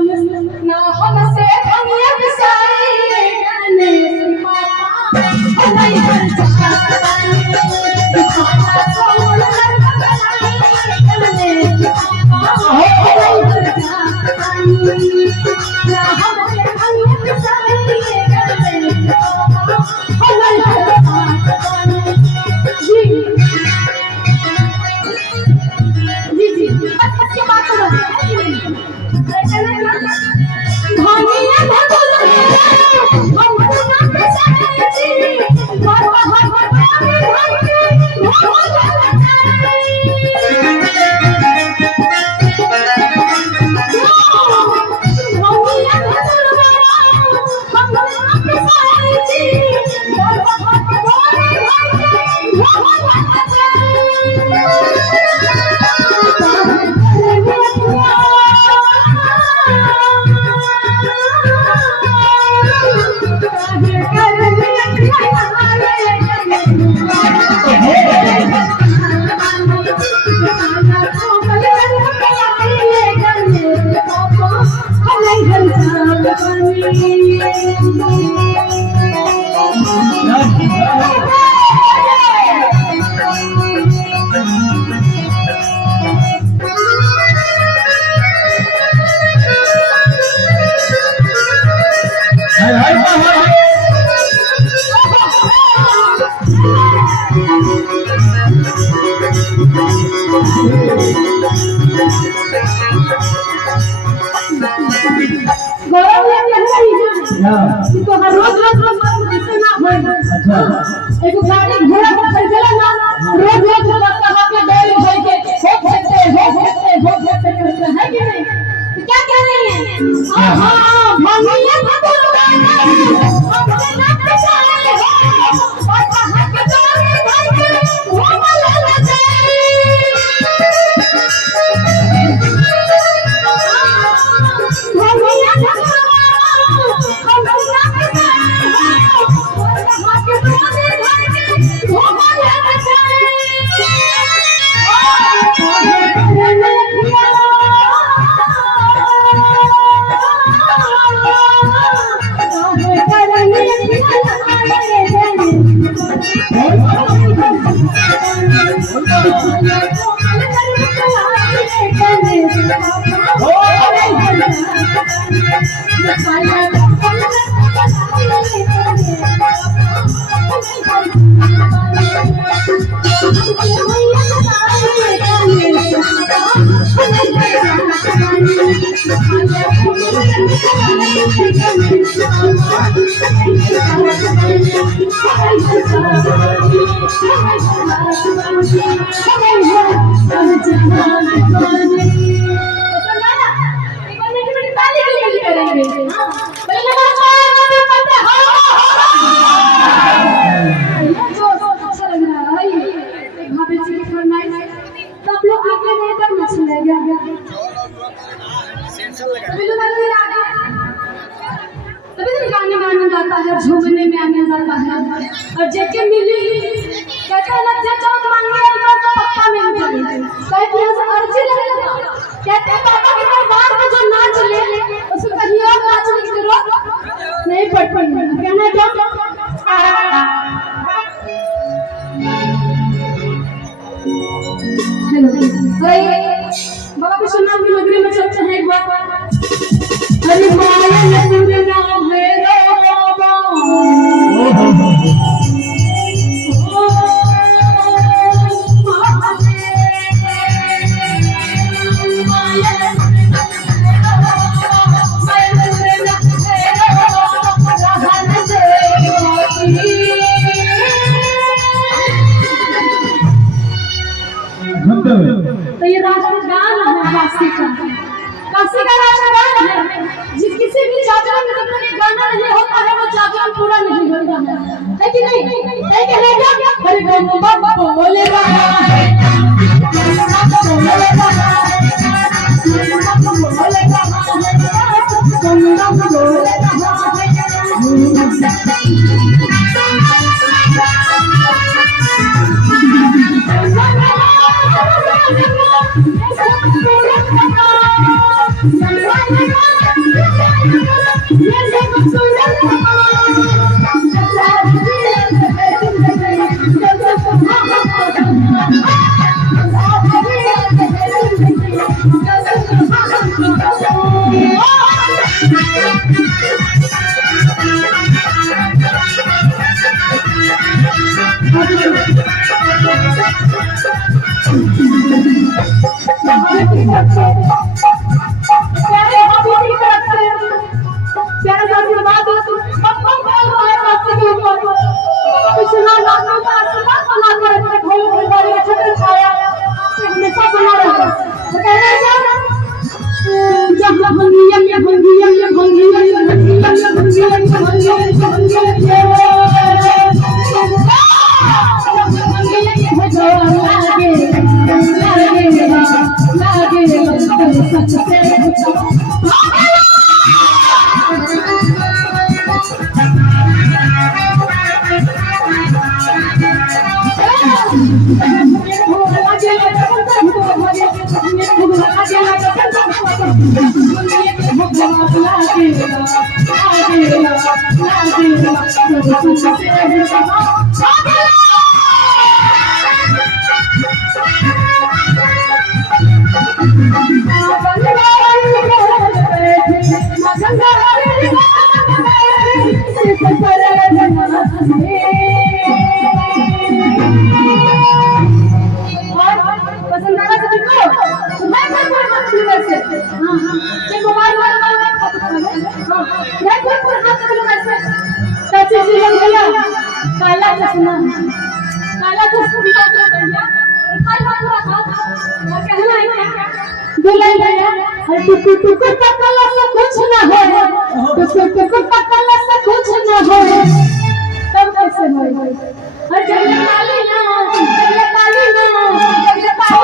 ना हमसे दुनिया बिसारी गणेश पापा भलाई कर जानी दिखाना सोल हर भलाई गणेश पापा भलाई कर जानी ना हमसे दुनिया बिसारी गणेश पापा भलाई कर जानी जी जी जी बस की बात करो भानिया भगल हम ना बिसारी जी हर हर तो हर रोज रोज रोज ऐसे ना होए अच्छा एक गाड़ी घोड़ा पर चला ना रोज रोज कहा के बैल भाई के हो सकते करते है कि नहीं क्या कह रही है हां भानिया भगल हमसे ना पछाए हो और कहा के बैल भाई के हो मला जाए भानिया भगल झूमने में आनंद आता है और जेके मिली कहते हैं लग जा मांगे तो पक्का मिल जाए कहते हैं अर्जी लगेगा कहते हैं पापा के दरबार में जो नाच ले उसको कहीं और नाचने की जरूरत नहीं पड़ती कहना क्या हेलो बाबा को सुना भी नगरी में चलते हैं एक बार अरे माया नगरी नाम है तो ये राष्ट्रगान है काशी का राष्ट्रगान है जिस किसी भी जागरण में जब तक ये गाना नहीं होता है वो जागरण पूरा नहीं होता है कि नहीं है कि नहीं क्या हरे बम बम बोले रहा है बोले रहा है बोले रहा है काला चश्मा काला चश्मा दुल्हन भैया और टुकु टुकु टकला से कुछ ना हो टुकु टुकु टकला से कुछ ना हो तब कैसे हो और जब ये काली ना जब ये काली ना